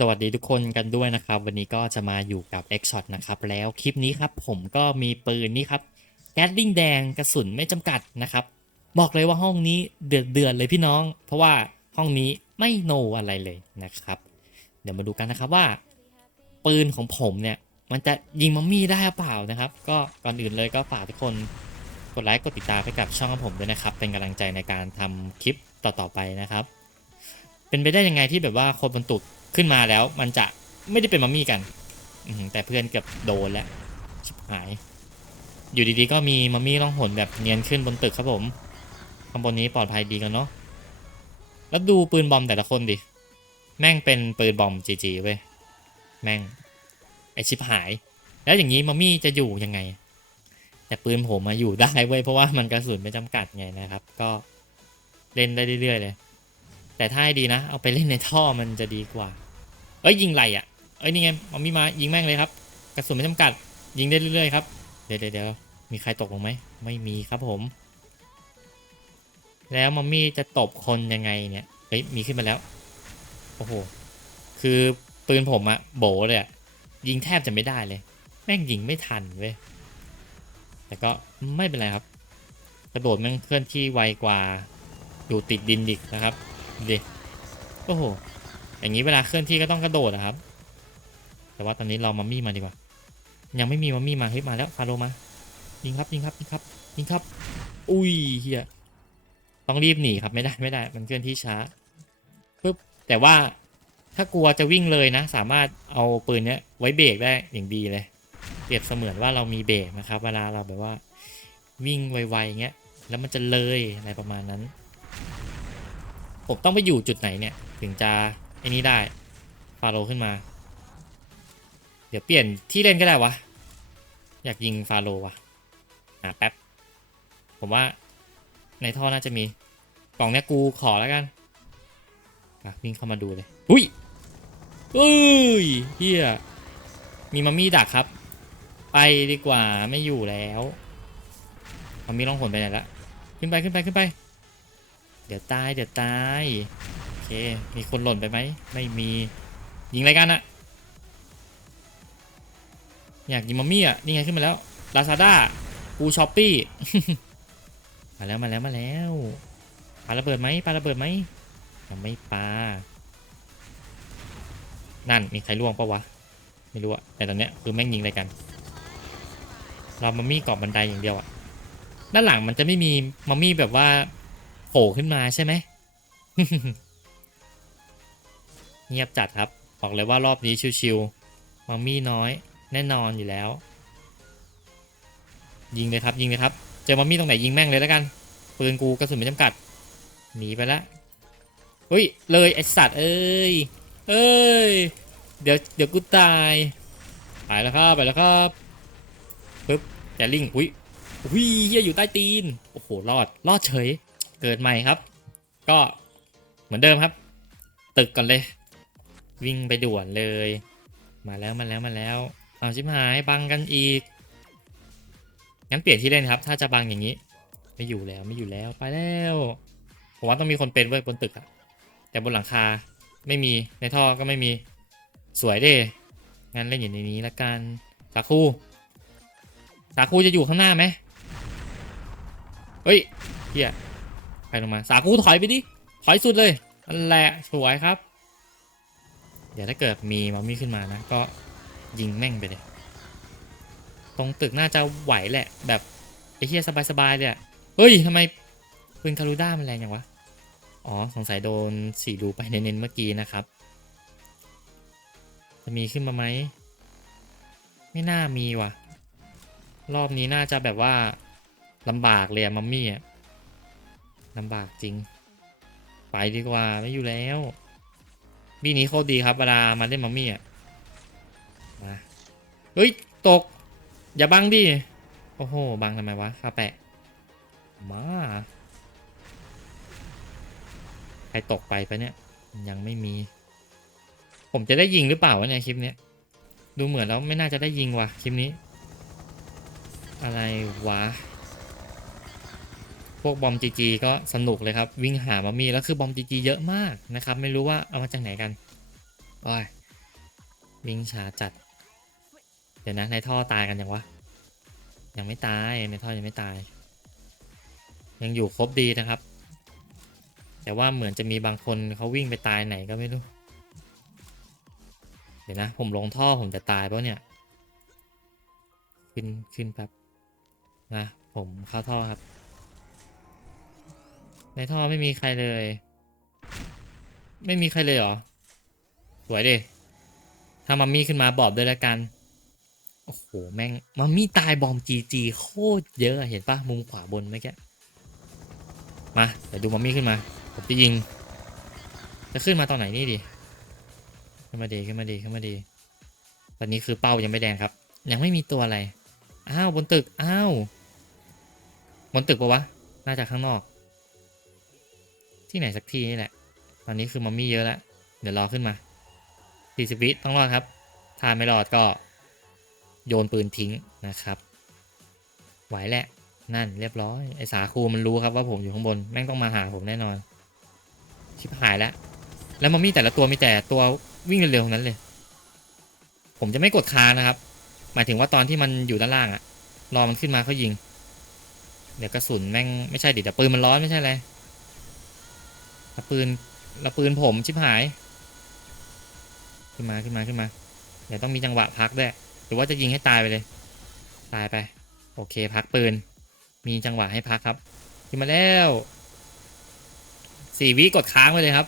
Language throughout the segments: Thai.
สวัสดีทุกคนกันด้วยนะครับ วันนี้ก็จะมาอยู่กับ X Shot นะครับแล้วคลิปนี้ครับผมก็มีปืนนี่ครับแก๊สลิงแดงกระสุนไม่จำกัดนะครับ บอกเลยว่าห้องนี้เดือดเดือดเลยพี่น้อง เพราะว่าห้องนี้ไม่โนอะไรเลยนะครับ เดี๋ยวมาดูกันนะครับว่า ปืนของผมเนี่ย มันจะยิงมัมมี่ได้หรือเปล่านะครับ ก็ก่อนอื่นเลยก็ฝากทุกคนกดไลค์กดติดตามไปกับช่องของผมด้วยนะครับ เป็นกำลังใจในการทำคลิปต่อๆไปนะครับ เป็นไปได้ยังไงที่แบบว่าคนบนตึก ขึ้นมาแล้วมันจะไม่ได้เป็นมัมมี่กันอืแต่เพื่อนเกือบโดนแล้วชิบหาย อยู่ดีๆก็มีมัมมี่ล่องหนแบบเนียนขึ้นบนตึกครับผมข้างบนนี้ปลอดภัยดีกันเนาะแล้วดูปืนบอมแต่ละคนดิแม่งเป็นปืนบอมจีจีเว้ยแม่งไอชิบหาย แล้วอย่างนี้มัมมี่จะอยู่ยังไง แต่ปืนผมมาอยู่ได้เว้ยเพราะว่ามันกระสุนไม่จำกัดไงนะครับ ก็เล่นได้เรื่อยๆเลย แต่ถ้าให้ดีนะ เอาไปเล่นในท่อมันจะดีกว่า เอ้ยยิงไรอะเอ้ยนี่ไงมัมมี่มายิงแม่งเลยครับ กระสุนไม่จำกัด ยิงได้เรื่อยๆครับ เดี๋ยวเดี๋ยวมีใครตกลงไหมไม่มีครับผม แล้วมัมมี่จะตบคนยังไงเนี่ยเฮ้ยมีขึ้นมาแล้ว โอ้โห คือปืนผมอะโบเลยอะยิงแทบจะไม่ได้เลย แม่งยิงไม่ทันเว้ย แต่ก็ไม่เป็นไรครับ กระโดดแม่งเคลื่อนที่ไวกว่า อยู่ติดดินดิกนะครับดิโอ้โห อย่างนี้เวลาเคลื่อนที่ก็ต้องกระโดดนะครับ แต่ว่าตอนนี้เรามัมมี่มาดีกว่า ยังไม่มีมัมมี่มาเฮ้ยมาแล้วฟาโรมายิงครับยิงครับยิงครับยิงครับ อุ้ยเฮียต้องรีบหนีครับไม่ได้ไม่ได้ มันเคลื่อนที่ช้าปึ๊บแต่ว่าถ้ากลัวจะวิ่งเลยนะ สามารถเอาปืนเนี้ยไว้เบรกได้อย่างดีเลย เปรียบเสมือนว่าเรามีเบรกนะครับ เวลาเราแบบว่า วิ่งไวๆเงี้ยแล้วมันจะเลยอะไรประมาณนั้น ผมต้องไปอยู่จุดไหนเนี่ย ถึงจะ อ้นี้ได้ฟาโรขึ้นมา เดี๋ยวเปลี่ยนที่เล่นก็ได้วะ อยากยิงฟาโรวะหาแป๊บ ผมว่าในท่อน่าจะมี กล่องเนี้ยกูขอแล้วกันวิ่งเข้ามาดูเลย อุ้ยเอ้ยเฮียมีมัมมี่ดักครับ ไปดีกว่าไม่อยู่แล้วมัมมี่ล่องหนไปไหนละขึ้นไปขึ้นไปขึ้นไป เดี๋ยวตายเดี๋ยวตาย เค มีคนหล่นไปไหม ไม่มี ยิงอะไรกันอะอยากยิงมัมมี่อะนี่ไงขึ้นมาแล้วลาซาด้ากูช้อปปี้ มาแล้วมาแล้วมาแล้วปาระเบิดไหมปาระเบิดไหมยังไม่ปา นั่นมีใครล่วงปะวะ ไม่รู้อะแต่ตอนเนี้ยคือแม่งยิงอะไรกัน เรามัมมี่เกาะบันไดอย่างเดียวอะด้านหลังมันจะไม่มีมัมมี่แบบว่าโผล่ขึ้นมาใช่ไหม เงียบจัดครับ บอกเลยว่ารอบนี้ชิวๆมัมมี่น้อย แน่นอนอยู่แล้ว ยิงเลยครับยิงเลยครับ เจอมัมมี่ตรงไหนยิงแม่งเลยแล้วกันปืนกูกระสุนไม่จำกัด หนีไปละเฮ้ย เลยไอสัตว์เอ้ย เอ้ย เดี๋ยวเดี๋ยวกูตายไปแล้วครับไปแล้วครับปึ๊บแกลิงอุ้ยอุ้ยเฮียอยู่ใต้ตีน โอ้โห รอด รอดเฉย เกิดใหม่ครับ ก็เหมือนเดิมครับ ตึกก่อนเลย วิ่งไปด่วนเลย มาแล้วมาแล้วมาแล้วเอาชิบหายบังกันอีก งั้นเปลี่ยนที่เล่นครับ ถ้าจะบังอย่างนี้ ไม่อยู่แล้วไม่อยู่แล้วไปแล้วผมว่าต้องมีคนเป็นเว้ยบนตึกอะแต่บนหลังคาไม่มีในท่อก็ไม่มีสวยเด้งั้นเล่นอยู่ในนี้ละกันสาคูสาคูจะอยู่ข้างหน้าไหมเฮ้ยเฮียไปลงมาสาคูถอยไปดิถอยสุดเลยนั่นแหละสวยครับ เดี๋ยวถ้าเกิดมีมัมมี่ขึ้นมานะ ก็ยิงแม่งไปเลย ตรงตึกน่าจะไหวแหละ แบบไอ้เฮียสบายๆเลยอะเฮ้ยทำไมปืนคารูด้ามันแรงอย่างวะ อ๋อ สงสัยโดนสีดูไปเน้นๆเมื่อกี้นะครับ จะมีขึ้นมาไหม ไม่น่ามีว่ะ รอบนี้น่าจะแบบว่าลำบากเลยอะมัมมี่อะลำบากจริง ไปดีกว่าไม่อยู่แล้ว บีนี้โคตรดีครับเวลามาเล่นมัมมี่อะมาเฮ้ย ตก อย่าบังดิ โอ้โห บังทำไมวะคาแปะ มา ใครตกไปปะเนี่ย ยังไม่มี ผมจะได้ยิงหรือเปล่าวะเนี่ยคลิปเนี้ย ดูเหมือนแล้วไม่น่าจะได้ยิงว่ะคลิปนี้ อะไรวะ พวกบอมจีจีก็สนุกเลยครับ วิ่งหามามีแล้วคือบอมจีจีเยอะมากนะครับ ไม่รู้ว่าเอามาจากไหนกันโอ้ยวิ่งช้าจัด เดี๋ยวนะในท่อตายกันยังวะยังไม่ตายในท่อยังไม่ตาย ยังอยู่ครบดีนะครับ แต่ว่าเหมือนจะมีบางคนเขาวิ่งไปตายไหนก็ไม่รู้ เดี๋ยวนะ ผมลงท่อผมจะตายเปล่าเนี่ยขึ้นขึ้นแป๊บนะผมเข้าท่อครับ ในท่อไม่มีใครเลย ไม่มีใครเลยเหรอ สวยดิถ้ามัมมี่ขึ้นมาบอกด้วยละกัน โอ้โห แม่ง มัมมี่ตายบอมจีจีโคตรเยอะอะเห็นปะมุมขวาบนเมื่อกี้ มาเดี๋ยวดูมัมมี่ขึ้นมา ผมจะยิง จะขึ้นมาตอนไหนนี่ดิขึ้นมาดีขึ้นมาดีขึ้นมาดี ตอนนี้คือเป้ายังไม่แดงครับ ยังไม่มีตัวอะไร อ้าวบนตึก อ้าว บนตึกปะวะ น่าจะข้างนอก ที่ไหนสักที่นี่แหละ ตอนนี้คือมัมมี่เยอะแล้ว เดี๋ยวรอขึ้นมา40วิต้องรอดครับ ถ้าไม่รอดก็โยนปืนทิ้งนะครับ ไหวแหละ นั่นเรียบร้อย ไอสาคูมันรู้ครับว่าผมอยู่ข้างบน แม่งต้องมาหาผมแน่นอน ชิบหายแล้ว แล้วมัมมี่แต่ละตัวมีแต่ตัววิ่งเร็วๆนั้นเลย ผมจะไม่กดค้านะครับ หมายถึงว่าตอนที่มันอยู่ด้านล่างอะรอมันขึ้นมาเขายิง เดี๋ยวกระสุนแม่งไม่ใช่ดิแต่ปืนมันร้อนไม่ใช่อะไรแล้วปืนล้วปืนผมชิบหาย ขึ้นมาขึ้นมาขึ้นมา เดี๋ยวต้องมีจังหวะพักด้วย หรือว่าจะยิงให้ตายไปเลย ตายไป โอเคพักปืน มีจังหวะให้พักครับขึ้นมาแล้วสี่วิกดค้างไปเลยครับ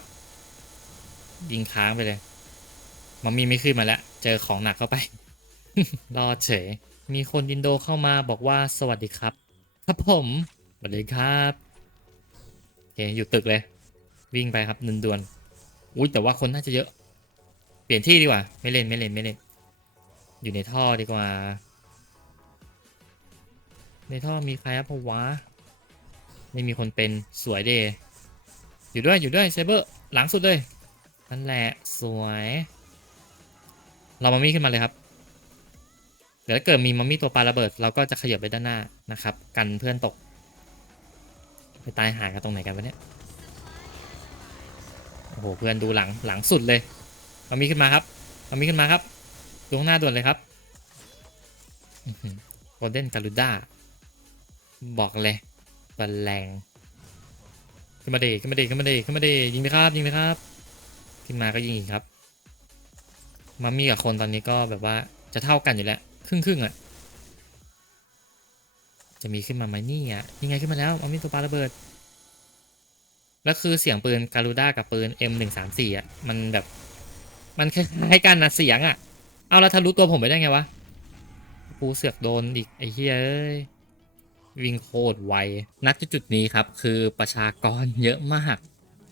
ยิงค้างไปเลยมัมมี่ไม่ขึ้นมาแล้วเจอของหนักเข้าไป รอเฉย มีคนอินโดเข้ามาบอกว่าสวัสดีครับ ครับผมสวัสดีครับโอเคอยู่ตึกเลย วิ่งไปครับนด่วนๆอุ้ยแต่ว่าคนน่าจะเยอะ เปลี่ยนที่ดีกว่า ไม่เล่นไม่เล่นไม่เล่น อยู่ในท่อดีกว่า ในท่อมีใครครับพะวะไม่มีคนเป็นสวยเดยอยู่ด้วยอยู่ด้วยเซเบอร์หลังสุดเลยนั่นแหละสวย เรามามี่ขึ้นมาเลยครับเดี๋ยวถ้าเกิดมีมัมมี่ตัวปลาระเบิด เราก็จะขยับไปด้านหน้านะครับ กันเพื่อนตก ไปตายหากันตรงไหนกันวะเนี่ย อ้โหเพื่อนดูหลังหลังสุดเลยมัมมี่ขึ้นมาครับมัมมี่ขึ้นมาครับดูข้างหน้าด่วนเลยครับโกลเด้นการูด้าบอกเลยบันแรงขึ้นมาเดขึ้นมาเดขึ้นมาเดขึ้นมาเดยิงไปครับยิงไปครับ ขึ้นมาก็ยิงอีกครับมัมมี่กับคนตอนนี้ก็แบบว่าจะเท่ากันอยู่แล้วครึ่งครึ่งอะจะมีขึ้นมาไหมนี่อะยังไงขึ้นมาแล้วมัมมี่ตัวปาระเบิด แล้วคือเสียงปืนการูด้ากับปืน M134 อะมันแบบ มันคล้ายๆกันนะเสียงอะ เอาแล้วทะลุตัวผมไปได้ไงวะกูเสือกโดนอีกไอ้เฮ้ยเอ้ยวิ่งโคตรไวนัดจุดนี้ครับ คือประชากรเยอะมาก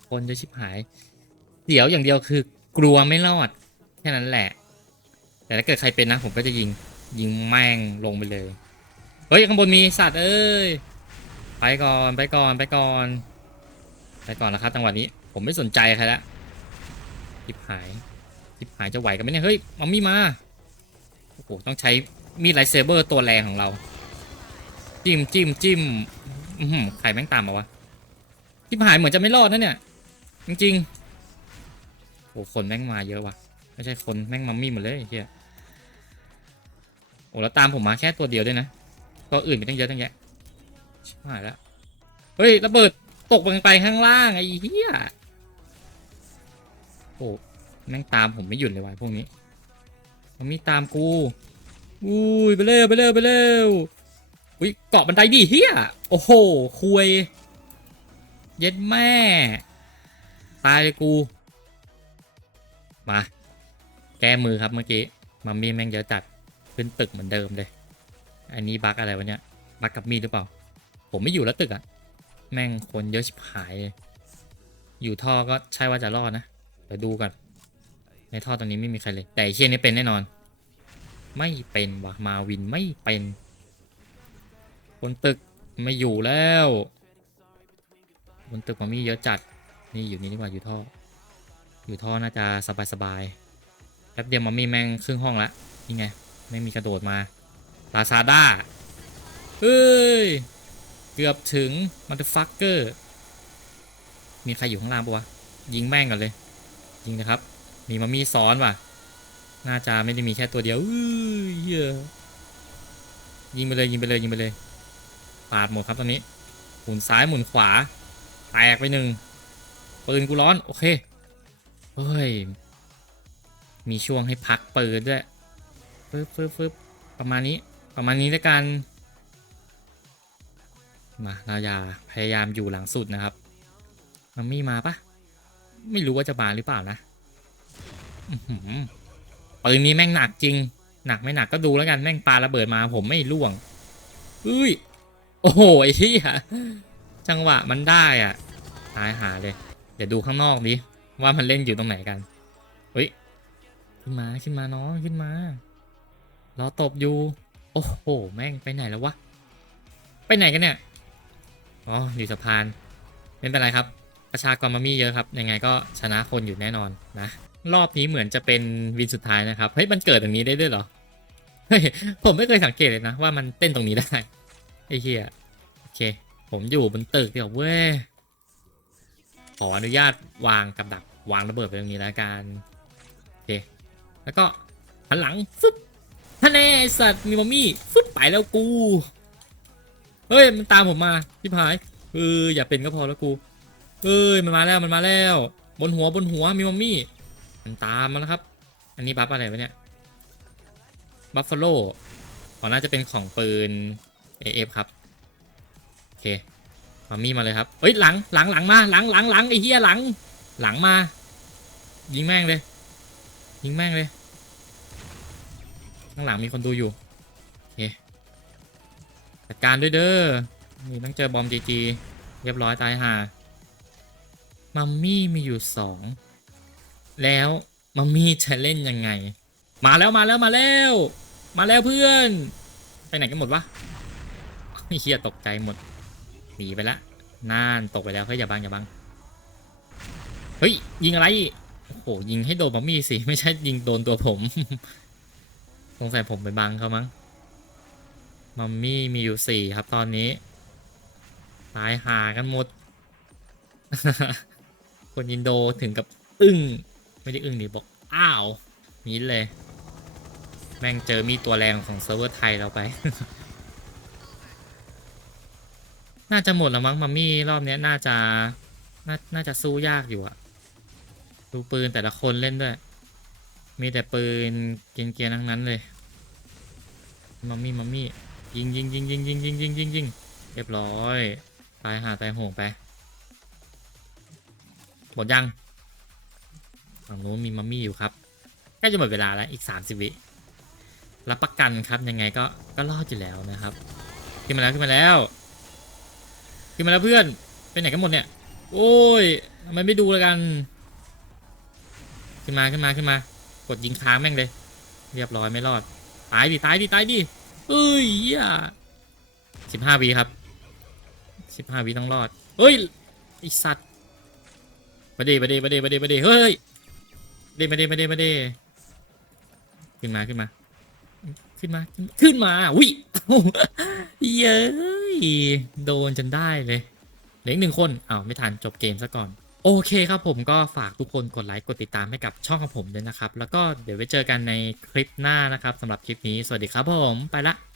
คนจะชิบหายเดี๋ยวอย่างเดียวคือกลัวไม่รอด แค่นั้นแหละ แต่ถ้าเกิดใครเป็นนะผมก็จะยิงยิงแม่งลงไปเลย เฮ้ย ข้างบนมีสัตว์เอ้ย ไปก่อนไปก่อนไปก่อน ไปก่อนนะครับจังหวะนี้ผมไม่สนใจใครละทิบหายทิบหายจะไหวกันไหมเนี่ยเฮ้ยมัมมี่มาโอ้โหต้องใช้มีดไลท์เซเบอร์ตัวแรงของเรา จิ้มจิ้มจิ้มอือหือใครแม่งตามมาวะทิบหายเหมือนจะไม่รอดนะเนี่ย จริงๆโอ้คนแม่งมาเยอะว่ะไม่ใช่คนแม่งมัมมี่หมดเลยเฮียโอ้แล้วตามผมมาแค่ตัวเดียวด้วยนะตัวอื่นมีตั้งเยอะตั้งแยะชิบหายแล้วเฮ้ยระเบิด ตกลงไปข้างล่างไอ้เหี้ยโอ้แม่งตามผมไม่หยุดเลยวะพวกนี้มันมีตามกูอุ้ยไปเร็วไปเร็วไปเร็วอุ้ยเกาะบันไดดิเฮียโอ้โหคุยเย็ดแม่ ตายเลยกู มา แก้มือครับเมื่อกี้มัมมี่แม่งเยอะจัดขึ้นตึกเหมือนเดิมเลย อันนี้บั๊กอะไรวะเนี่ยบั๊กกับมีดหรือเปล่า ผมไม่อยู่แล้วตึกอะ แม่งคนเยอะชิบหาย อยู่ท่อก็ใช่ว่าจะรอดนะเดี๋ยวดูกัน ในท่อตอนนี้ไม่มีใครเลย แต่ไอเชี่ยนี่เป็นแน่นอน ไม่เป็นวะมาวินไม่เป็นบนตึกไม่อยู่แล้วบนตึกมันมีเยอะจัด นี่อยู่นี่ดีกว่าอยู่ท่อ อยู่ท่อน่าจะสบายๆแป๊บเดียวมัมมี่แม่งครึ่งห้องละนี่ไง ไม่มีกระโดดมาลาซาด้าเฮ้ย เกือบถึงมันฟักเกอร์มีใครอยู่ข้างล่างปะวะ ยิงแม่งกันเลย ยิงนะครับ มีมัมมี่ซ้อนว่ะ น่าจะไม่ได้มีแค่ตัวเดียวอือเหี้ยยิงไปเลยยิงไปเลยยิงไปเลย ปาดหมดครับตอนนี้ หมุนซ้ายหมุนขวา แตกไปหนึ่งปืนกูร้อน โอเค เฮ้ย มีช่วงให้พักปืนด้วยฟึ๊บฟึ๊บฟึ๊บประมาณนี้ ประมาณนี้แล้วกัน มาเราอย่าพยายามอยู่หลังสุดนะครับ มันมีมาปะไม่รู้ว่าจะมาหรือเปล่านะปืนนี้แม่งหนักจริง หนักไม่หนักก็ดูแล้วกันแม่งปาระเบิดมาผมไม่ล่วงอุ้ย โอ้โหไอ้ที่จังหวะมันได้อะ ตายหาเลย เดี๋ยวดูข้างนอกดิว่ามันเล่นอยู่ตรงไหนกันเฮ้ย ขึ้นมาขึ้นมาน้องขึ้นมารอตบอยู่ โอ้โห แม่งไปไหนแล้ววะ ไปไหนกันเนี่ย อ๋ออยู่สะพาน ไม่เป็นไรครับ ประชากรมามี่เยอะครับ ยังไงก็ชนะคนอยู่แน่นอนนะ รอบนี้เหมือนจะเป็นวินสุดท้ายนะครับ เฮ้ย มันเกิดตรงนี้ได้ด้วยเหรอ เฮ้ย ผมไม่เคยสังเกตเลยนะ ว่ามันเต้นตรงนี้ได้ ไอ้เหี้ย โอเค ผมอยู่บนตึกเดี๋ยวเว้ย ขออนุญาตวางกับดักวางระเบิดไปตรงนี้แล้วกัน โอเค แล้วก็หันหลังฟึบท่านแน่ไอ้สัตว์มีมัมมี่ฟึบไปแล้วกู เฮ้ยมันตามผมมาพี่พายเอออย่าเป็นก็พอแล้วกูเอ้ยมันมาแล้วมันมาแล้ว บนหัวบนหัวมีมัมมี่มันตามมาแล้วครับ อันนี้บัฟอะไรวะเนี่ยบัฟฟาโลอ๋อน่าจะเป็นของปืน AF ครับโอเคมามี่มาเลยครับเอ้ยหลังหลังหลังมาหลังหลังหลังไอ้เหี้ยหลัง หลังมา ยิงแม่งเลย ยิงแม่งเลยข้างหลังมีคนดูอยู่ จัดการด้วยเด้อ นี่ต้องเจอบอมจีจีเรียบร้อยตายห่า มัมมี่มีอยู่สอง แล้วมัมมี่จะเล่นยังไง มาแล้วมาแล้วมาแล้ว มาแล้วเพื่อน ไปไหนกันหมดวะเฮียตกใจหมด หนีไปละ น่านตกไปแล้วเฮ้ยอย่าบังอย่าบัง เฮ้ยยิงอะไร โอ้โหยิงให้โดนมัมมี่สิ ไม่ใช่ยิงโดนตัวผม สงสัยผมไปบังเขามั้ง มัมมี่มีอยู่สี่ครับตอนนี้ ตายหากันหมด คนอินโดถึงกับอึ้ง ไม่ได้อึ้งดิบอก อ้าว นี้เลย แม่งเจอมีตัวแรงของเซิร์ฟเวอร์ไทยเราไป น่าจะหมดแล้วมั้งมัมมี่รอบนี้น่าจะน่าน่าจะสู้ยากอยู่อะดูปืนแต่ละคนเล่นด้วย มีแต่ปืนเกรียนๆทั้งนั้นเลย มัมมี่ มัมมี่ ยิงยิงยิงยิงยิงยิงยิงยิงยิงเรียบร้อยตายหาตายโหงไปหมดยังฝั่งนู้นมีมัมมี่อยู่ครับใกล้จะหมดเวลาแล้วอีกสามสิบวิรับประกันครับยังไงก็ก็รอดอยู่แล้วนะครับ ขึ้นมาแล้วขึ้นมาแล้ว ขึ้นมาแล้วเพื่อนไปไหนกันหมดเนี่ย โอ้ยทำไมไม่ดูแล้วกัน ขึ้นมาขึ้นมาขึ้นมา กดยิงค้างแม่งเลย เรียบร้อยไม่รอดตายดิตายดิตายดิ เอ้ยอะสิบห้าวิครับสิบห้าวิต้องรอด เฮ้ยไอสัตว์มาเดมาเดมาเดมาเดมาเดเฮ้ยเดมาเดมาเดมาเดขึ้นมาขึ้นมา ขึ้นมาขึ้นมาอุ้ยเอ้าเย้ยโดนจนได้เลยเหลืออีกหนึ่งคนอ้าวไม่ทันจบเกมซะก่อน โอเคครับผมก็ฝากทุกคนกดไลค์กดติดตามให้กับช่องของผมด้วยนะครับ แล้วก็เดี๋ยวไว้เจอกันในคลิปหน้านะครับสำหรับคลิปนี้ สวัสดีครับผม ไปละ